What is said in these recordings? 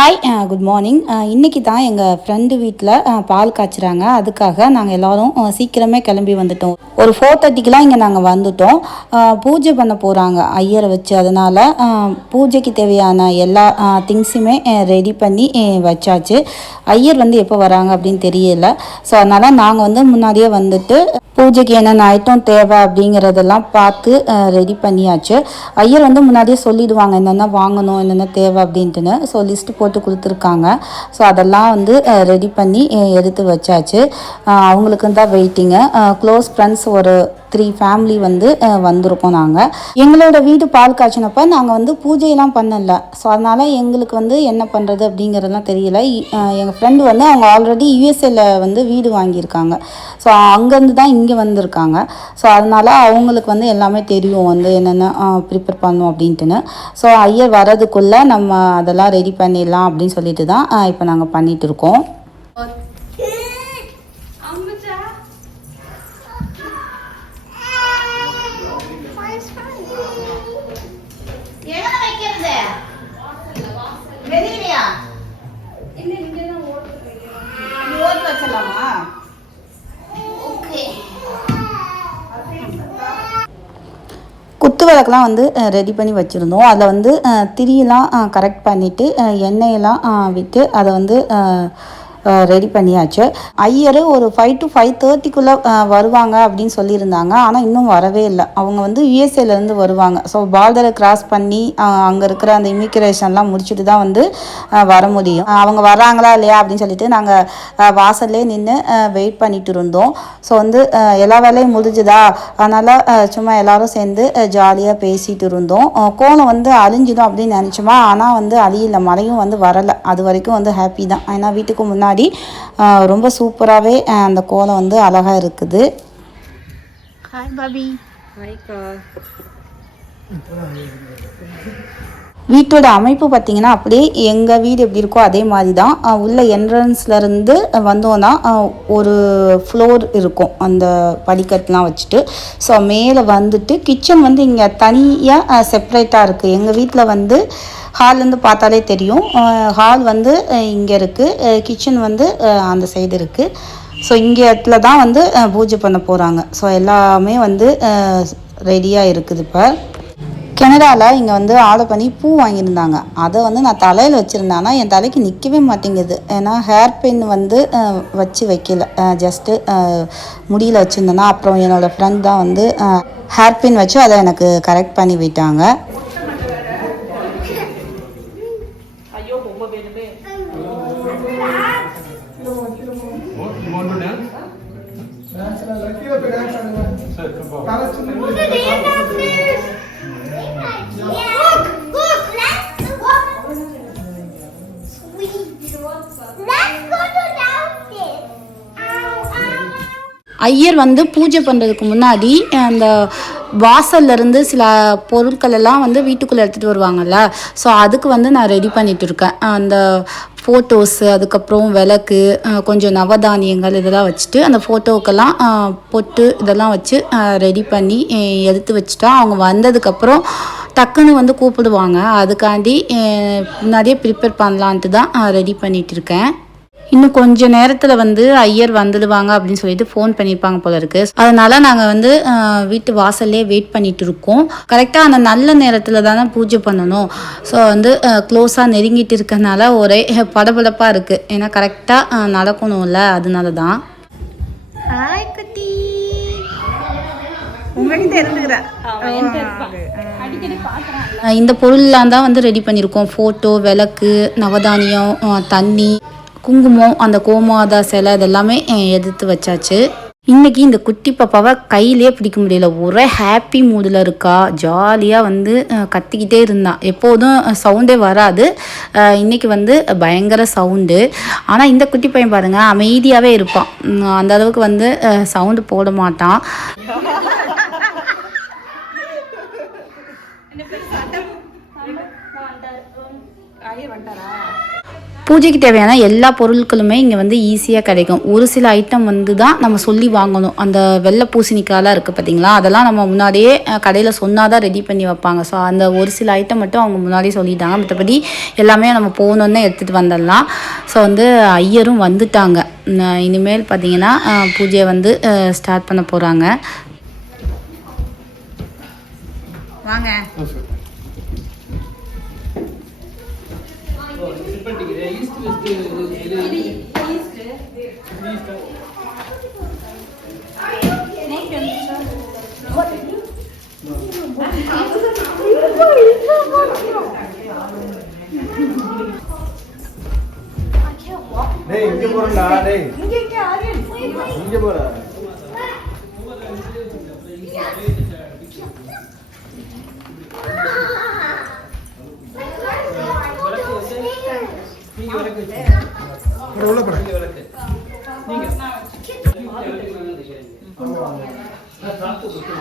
Hi good morning இன்றைக்கி தான் எங்கள் ஃப்ரெண்டு வீட்டில் uh, பால் காய்ச்சுறாங்க. அதுக்காக நாங்கள் எல்லோரும் uh, சீக்கிரமே கிளம்பி வந்துட்டோம். ஒரு ஃபோர் தேர்ட்டிக்கெலாம் இங்கே நாங்கள் வந்துட்டோம். Uh, பூஜை பண்ண போகிறாங்க ஐயரை வச்சு அதனால் பூஜைக்கு தேவையான எல்லா திங்ஸுமே ரெடி பண்ணி வச்சாச்சு. ஐயர் வந்து எப்போ வராங்க அப்படின்னு தெரியல. ஸோ அதனால் நாங்கள் வந்து முன்னாடியே வந்துட்டு பூஜைக்கு என்னென்ன ஐட்டம் தேவை அப்படிங்கிறதெல்லாம் பார்த்து ரெடி பண்ணியாச்சு. ஐயர் வந்து முன்னாடியே சொல்லிடுவாங்க என்னென்ன வாங்கணும் என்னென்ன தேவை அப்படின்ட்டுன்னு. ஸோ லிஸ்ட்டு போட்டு கொடுத்துருக்காங்க. ஸோ அதெல்லாம் வந்து ரெடி பண்ணி எடுத்து வச்சாச்சு. அவங்களுக்கு தான் வெயிட்டிங்கு க்ளோஸ் ஃப்ரெண்ட்ஸ் ஒரு த்ரீ ஃபேமிலி வந்து வந்திருக்கோம் நாங்கள் எங்களோட வீடு பால் காய்ச்சினப்போ நாங்கள் வந்து பூஜையெல்லாம் பண்ணல. ஸோ அதனால் எங்களுக்கு வந்து என்ன பண்ணுறது அப்படிங்கிறதெல்லாம் தெரியல. எங்கள் ஃப்ரெண்டு வந்து அவங்க ஆல்ரெடி யூஎஸ்ஏல வந்து வீடு வாங்கியிருக்காங்க. ஸோ அங்கேருந்து தான் இங்கே வந்திருக்காங்க. ஸோ அதனால் அவங்களுக்கு வந்து எல்லாமே தெரியும் வந்து என்னென்ன ப்ரிப்பேர் பண்ணும் அப்படின்ட்டுன்னு. ஸோ ஐயர் வரதுக்குள்ளே நம்ம அதெல்லாம் ரெடி பண்ணிடலாம் அப்படின்னு சொல்லிட்டு தான் இப்போ நாங்கள் பண்ணிகிட்டு இருக்கோம். குத்து விளக்குலாம் வந்து ரெடி பண்ணி வச்சுருந்தோம். அதில் வந்து திரியெல்லாம் கரெக்ட் பண்ணிவிட்டு எண்ணெயெல்லாம் விட்டு அதை வந்து ரெடி பண்ணியாச்சு. ஐயர் ஒரு ஃபைவ் டு ஃபைவ் தேர்ட்டிக்குள்ளே வருவாங்க அப்படின்னு சொல்லியிருந்தாங்க. ஆனால் இன்னும் வரவே இல்லை. அவங்க வந்து யூஎஸ்ஏலேருந்து வருவாங்க. ஸோ பார்டரை கிராஸ் பண்ணி அங்கே இருக்கிற அந்த இமிக்ரேஷன்லாம் முடிச்சுட்டு தான் வந்து வர முடியும். அவங்க வர்றாங்களா இல்லையா அப்படின்னு சொல்லிட்டு நாங்கள் வாசல்லே நின்று வெயிட் பண்ணிட்டு இருந்தோம். ஸோ வந்து எல்லா வேலையும் முடிஞ்சுதா? அதனால் சும்மா எல்லாரும் சேர்ந்து ஜாலியாக பேசிகிட்டு இருந்தோம். கோணம் கோலம் வந்து அழிஞ்சிடும் அப்படின்னு நினச்சோமா? ஆனால் வந்து அழியல. மழையும் வந்து வரலை. அது வரைக்கும் வந்து ஹாப்பி தான். ஏன்னா வீட்டுக்கு முன்னாடி அஹ், ரொம்ப சூப்பராகவே அந்த கோலம் வந்து அழகாக இருக்குது. ஹாய் பாபி வீட்டோட அமைப்பு பார்த்தீங்கன்னா அப்படியே எங்கள் வீடு எப்படி இருக்கோ அதே மாதிரி தான் உள்ள என்ட்ரன்ஸ்லேருந்து வந்தோன்னா ஒரு ஃப்ளோர் இருக்கும். அந்த படிக்கட்டுலாம் வச்சுட்டு. ஸோ மேலே வந்துட்டு கிச்சன் வந்து இங்கே தனியாக செப்ரேட்டாக இருக்குது எங்கள் வீட்டில் வந்து ஹால்லேருந்து பார்த்தாலே தெரியும். ஹால் வந்து இங்கே இருக்குது கிச்சன் வந்து அந்த சைடு இருக்குது ஸோ இங்கே இடத்துல தான் வந்து பூஜை பண்ண போகிறாங்க ஸோ எல்லாமே வந்து ரெடியாக இருக்குது இப்போ. கனடாவில் இங்கே வந்து ஆர்டர் பண்ணி பூ வாங்கியிருந்தாங்க. அதை வந்து நான் தலையில் வச்சுருந்தேன் ஆனால் என் தலைக்கு நிற்கவே மாட்டேங்குது. ஏன்னா ஹேர் பின் வந்து வச்சு வைக்கல. ஜஸ்ட்டு முடியில் வச்சுருந்தேன்னா அப்புறம் என்னோடய ஃப்ரெண்ட் தான் வந்து ஹேர் பின் வச்சு அதை எனக்கு கரெக்ட் பண்ணி விட்டாங்க. ஐயர் வந்து பூஜை பண்ணுறதுக்கு முன்னாடி அந்த வாசல்லேருந்து சில பொருட்கள் எல்லாம் வந்து வீட்டுக்குள்ளே எடுத்துகிட்டு வருவாங்கல்ல. ஸோ அதுக்கு வந்து நான் ரெடி பண்ணிகிட்டு இருக்கேன் அந்த ஃபோட்டோஸு அதுக்கப்புறம் விளக்கு கொஞ்சம் நவதானியங்கள் இதெல்லாம் வச்சுட்டு அந்த ஃபோட்டோக்கெல்லாம் பொட்டு இதெல்லாம் வச்சு ரெடி பண்ணி எடுத்து வச்சுட்டா அவங்க வந்ததுக்கப்புறம் டக்குன்னு வந்து கூப்பிடுவாங்க. அதுக்காண்டி முன்னாடியே ப்ரிப்பேர் பண்ணலான்ட்டு தான் ரெடி பண்ணிகிட்டு இருக்கேன் இன்னும் கொஞ்ச நேரத்தில் வந்து ஐயர் வந்துடுவாங்க அப்படின்னு சொல்லிட்டு ஃபோன் பண்ணியிருப்பாங்க போல இருக்கு. அதனால நாங்கள் வந்து வீட்டு வாசல்லே வெயிட் பண்ணிட்டு இருக்கோம். கரெக்டாக அந்த நல்ல நேரத்தில் தானே பூஜை பண்ணணும். ஸோ வந்து க்ளோஸாக நெருங்கிட்டு இருக்கறனால ஒரே படபடப்பாக இருக்குது ஏன்னா கரெக்டாக நடக்கணும்ல அதனால தான் ஹாய் குட்டி இந்த பொருள்லாம் தான் வந்து ரெடி பண்ணியிருக்கோம் ஃபோட்டோ விளக்கு நவதானியம் தண்ணி. குங்குமம் அந்த கோமாதா சிலை இதெல்லாமே எதிர்த்து வச்சாச்சு. இன்னைக்கு இந்த குட்டி பாப்பாவை கையிலே பிடிக்க முடியல. ஒரே ஹாப்பி மூடில் இருக்கா. ஜாலியாக வந்து கத்திக்கிட்டே இருந்தான் எப்போதும் சவுண்டே வராது. இன்னைக்கு வந்து பயங்கர சவுண்டு ஆனால் இந்த குட்டி பையன் பாருங்கள் அமைதியாகவே இருப்பான். அந்த அளவுக்கு வந்து சவுண்டு போட மாட்டான். பூஜைக்கு தேவையான எல்லா பொருட்களுமே இங்கே வந்து ஈஸியாக கிடைக்கும். ஒரு சில ஐட்டம் வந்து தான் நம்ம சொல்லி வாங்கணும். அந்த வெள்ளை பூசணிக்காயெலாம் இருக்குது பார்த்தீங்களா அதெல்லாம் நம்ம முன்னாடியே கடையில் சொன்னால் தான் ரெடி பண்ணி வைப்பாங்க. ஸோ அந்த ஒரு சில ஐட்டம் மட்டும் அவங்க முன்னாடியே சொல்லிட்டாங்க. மற்றபடி எல்லாமே நம்ம போகணுன்னு எடுத்துகிட்டு வந்துடலாம் ஸோ வந்து ஐயரும் வந்துட்டாங்க. இனிமேல் பார்த்தீங்கன்னா பூஜையை வந்து ஸ்டார்ட் பண்ண போகிறாங்க வாங்க. டேய் இங்க போறடா டேய் இங்க போற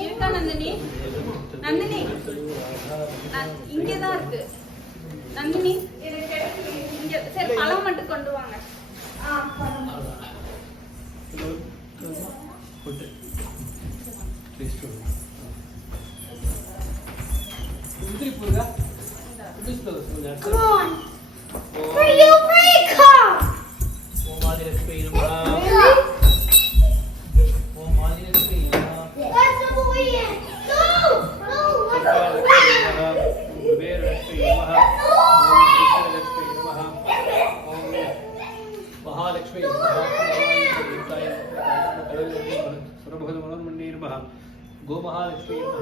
இருக்கா நந்தினி? நந்தினி. இங்கே தான் இருக்கு. Nandini Go mahal experience.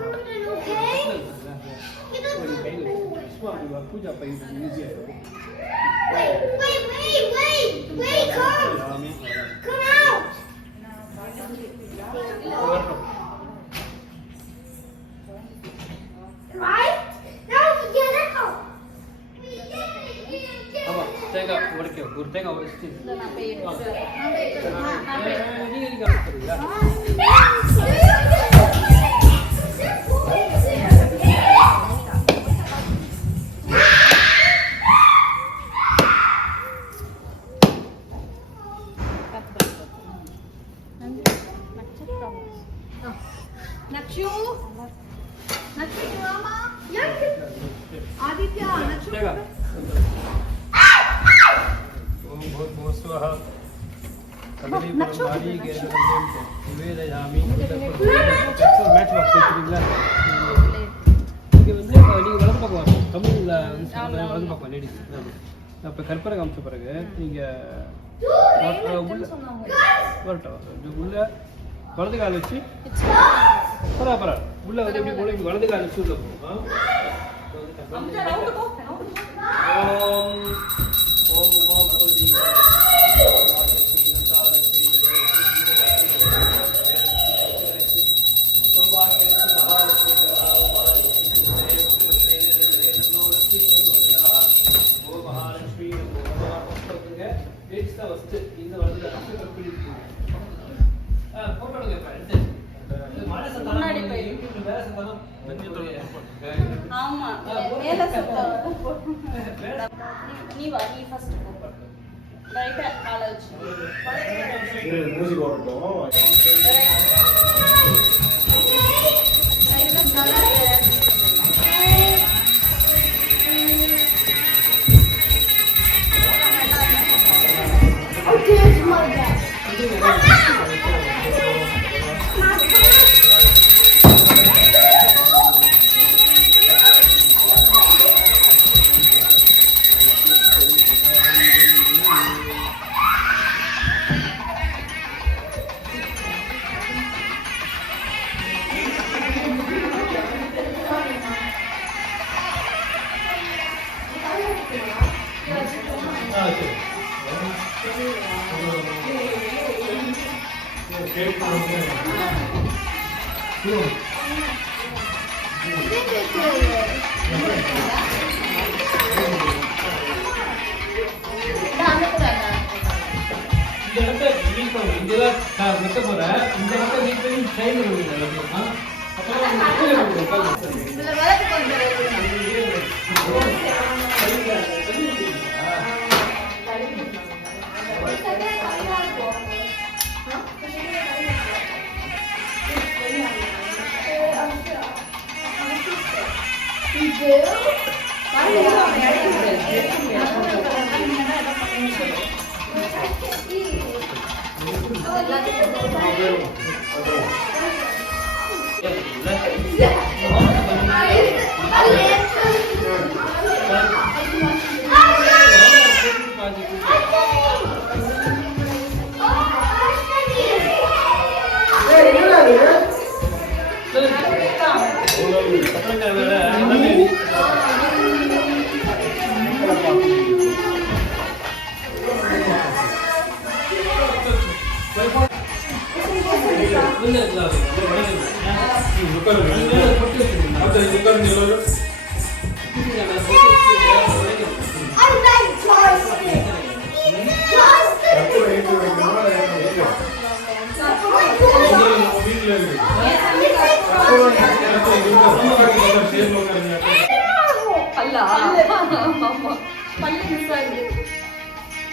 Kita Semua juga punya payung Indonesia. Wait, wait, wait, wait, wait, come. வரட்டும் இது உள்ள வலது கால் வச்சு பரவா பரவாயில்ல உள்ள வந்து எப்படி போகணும் இப்படி வலது கால் வச்சு உள்ள போகும் ஓம் ஓம் நமோ பகவதி நீ வா நீ ஃபர்ஸ்ட் போ ரைட்டா கால வச்சு மூசி போட்டுட்டோம் வைக்க போகிறேன் இந்த இடத்த மீட் பண்ணி ட்ரைன் பண்ணுங்க அப்புறம் கீழே கொடுங்க உட்காந்து Yeah.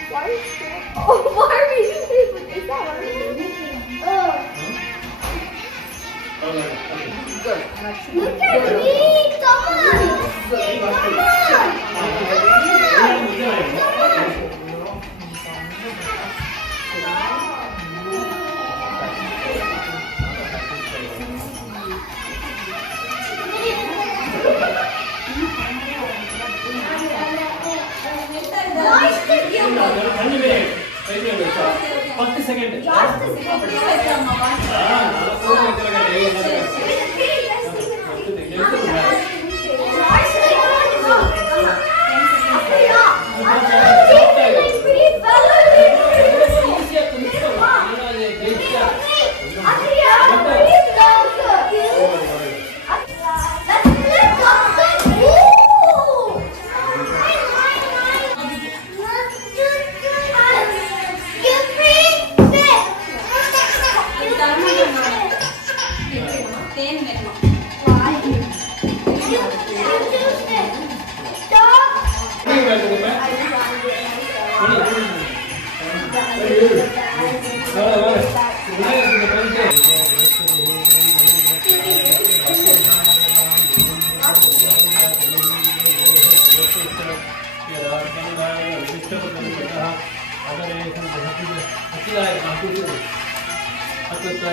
Barbie! Oh, Barbie! Is that Barbie? Joystick, you பத்து செகண்ட் தேன்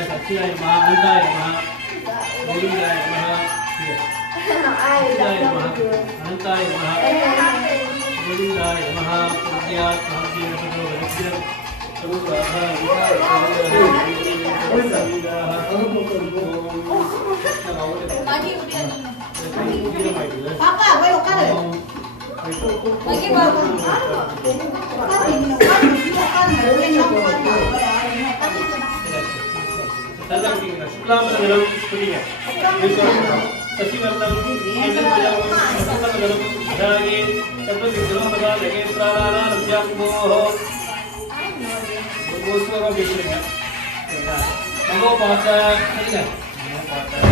சச்சிதாய மா அனந்தாய மா கோவிந்தாய நமः சச்சிதாய நமः அனந்தாய நமः கோவிந்தாய நமः புண்ணியாத் மஹாதீன பதோ வரித்ரம் சமுதாஹ பாப்பா போய் உட்காரு மகி பாப்பா शुक्लांबरधरं स्फुटिय शशिवर्णं केन्द्रजलं शशिवर्णं ध्याये तत्त्वसिद्धिमपदा जगेन्द्रालालभ्याकुमोः उसको को बेच लेंगे मंगो पाता ठीक है।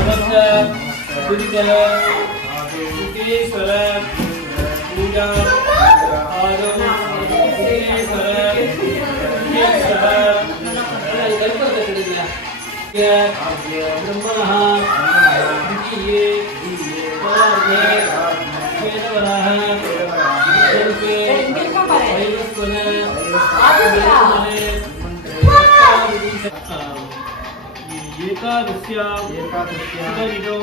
नमस्ते पूजी जल सुकेश्वर पूजा आदो सुकेश्वर सुकेश्वर इधर को कर दिया एकादश्याम् एकादश्यामिदो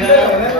Yeah.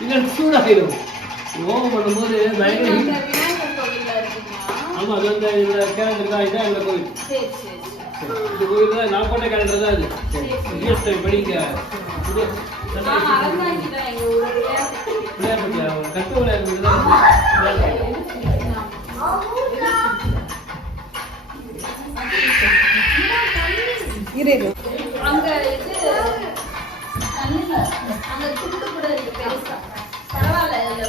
இல்லை சூடாகிடும் ஓம் பண்ணும்போது பயங்கர இருக்குமா ஆமா அது வந்து இதுல கேலண்டர் இருக்கா இதான் இந்த சரி சரி இந்த கோவில் தான் நான் போட்ட கேலண்டர் தான் இது ஜிஎஸ்டி படிங்க. இது ஆமா அறந்தாங்கி தான் எங்க ஊர்ல. விளையாட்டு கட்டுவலை அங்க இது தண்ணி அங்க துண்டு கூட இருக்கு பெருசா. பரவாயில்ல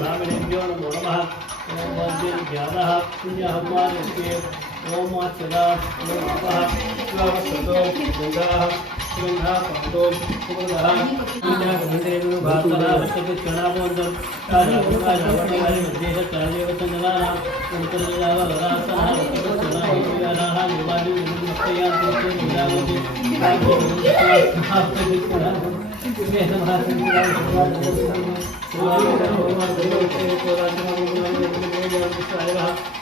ब्राह्मणेभ्यो नमो नमः ज्ञानः पुण्यहनुमान् इत्ये ॐ सदा नमः शिवसतो गङ्गाः शिवन्धा पदो पुरदः पुण्यः मन्दिरेण भासः वस्तु क्षणापोर्धं कार्येवचन्दनाः अन्तर्जालवरासनाः निर्माणं निर्मस्तया अभिप्राय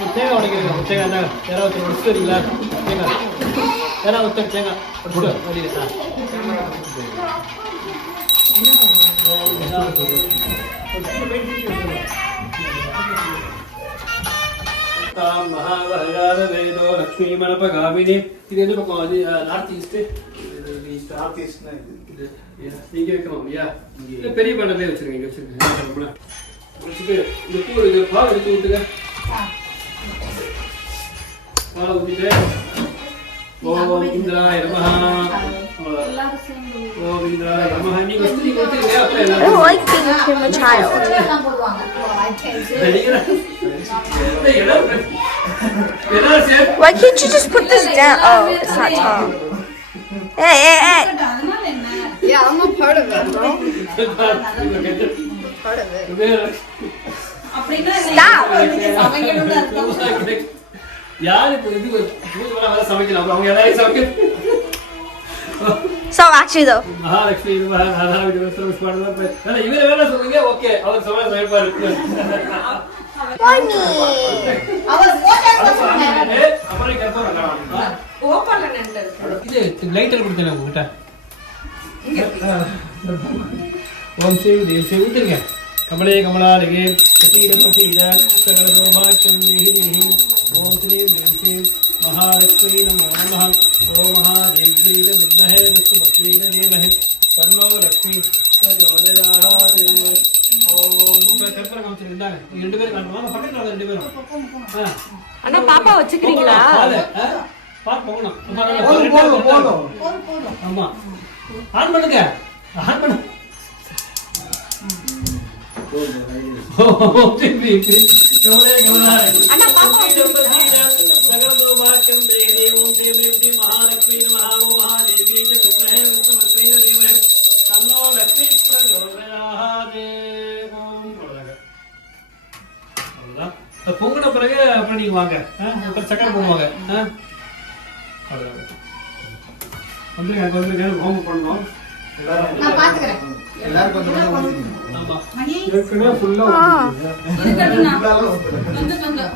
പ്രത്യേകം ഉടങ്ങിയിരുന്നു പ്രത്യേകം എന്നാ വേറെ ഒത്തിരി മുടിച്ചില്ല ചേങ്ങ വേറെ ഒത്തിരി ചേങ്ങ മുടിച്ചു വലിയ இது எந்த பக்கம் அது நார்த் ஈஸ்ட் நார்த் ஈஸ்ட்னா இது நீங்க வைக்கணும் ஐயா இல்ல பெரிய பண்டலே வச்சிருங்க இங்க வச்சிருங்க வச்சுட்டு இந்த பூ இது பால் எடுத்து விட்டுங்க பாலை ஊத்திட்டு ஓம் இந்திராய நமஹ ஓம் இந்திராய நமஹ நீங்க வந்து நீங்க வந்து அப்புறம் I எல்லாரும் don't like being a prima child. Why can't you just put this down? Oh, it's not tall. Hey, hey, hey! Yeah, I'm a part of it, bro. Part of it. Stop! யாரு இப்ப இது பூஜை பண்ண வர சமைக்கலாம் அவங்க எல்லாரையும் சமைக்க So actually though, மகாலட்சுமி இது மகா மகாலட்சுமி ஆனா இவரை வேலை சொல்லுங்க ஓகே. அவர் சமையல் சமைப்பாரு. mommy. அப்புறம் கேட்போம் இது லைட்டர் கொடுத்தேன் உங்ககிட்ட. ஓம் சிவ் தேவ் சிவ் விட்டுருங்க கமலே கமலாலகே கட்டீர பட்டீர சகல சௌபாக்கியம் தேஹி தேஹி ஓம் ஸ்ரீம் தேவ் சிவ் மகாலட்சுமி நமோ நமः ஓம் மகாதேவ்யை வித்மஹே விஷ்ணு பக்ரீர தேவஹே தன்னோ லக்ஷ்மி நீங்க ரெண்டு பேரும் காட்டுவாங்க பக்கத்துல வாங்க ரெண்டு பேரும் ஆ அண்ணா பாப்பா வச்சுக்கிறீங்களா ஆன் பண்ணுங்க ஆன் பொங்குன பிறகு அப்புறம் நீங்க வாங்க ஆ? அப்புறம் சக்கரை போடுவாங்க ஆ? அவ்வளவுதாங்க. வந்துருங்க வந்துருங்க ஹோம் பண்ணணும் எல்லாரும் கொஞ்சம் கொஞ்சம் வந்துருங்க. ஆமா. ஏற்கனவே full ஆ வந்துருங்க. இருந்தாலும் வந்துருங்க.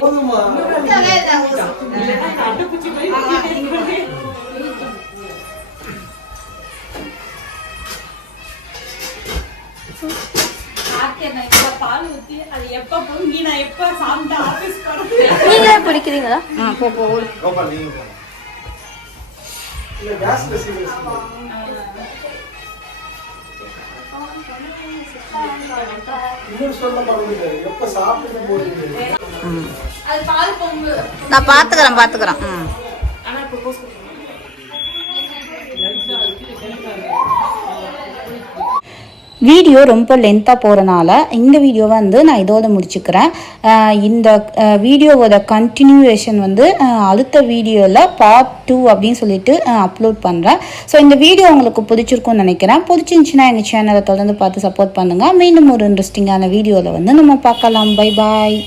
போதுமா? பால் ஊத்தி அது எப்ப பொங்கி நான் எப்ப சாப்பிட்டு ஆபீஸ் போறது? நீங்களே பிடிக்கிறீங்களா ஆ போ போ கோபால், நீங்க போங்க. இல்ல, gasல சீக்கிரம் சீக்கிரம். இன்னும் சொல்ல மறந்துட்டேன். வீடியோ ரொம்ப லென்த்தாக போகிறனால இந்த வீடியோவை வந்து நான் இதோடு முடிச்சுக்கிறேன். இந்த வீடியோவோட கண்டினியூவேஷன் வந்து அடுத்த வீடியோவில் பார்ட் டூ அப்படின்னு சொல்லிட்டு அப்லோட் பண்ணுறேன் ஸோ இந்த வீடியோ உங்களுக்கு பிடிச்சிருக்கும்னு நினைக்கிறேன். பிடிச்சிருந்துச்சின்னா எங்கள் சேனலை தொடர்ந்து பார்த்து சப்போர்ட் பண்ணுங்கள் மீண்டும் ஒரு இன்ட்ரெஸ்டிங்கான வீடியோவில் வந்து நம்ம பார்க்கலாம். Bye bye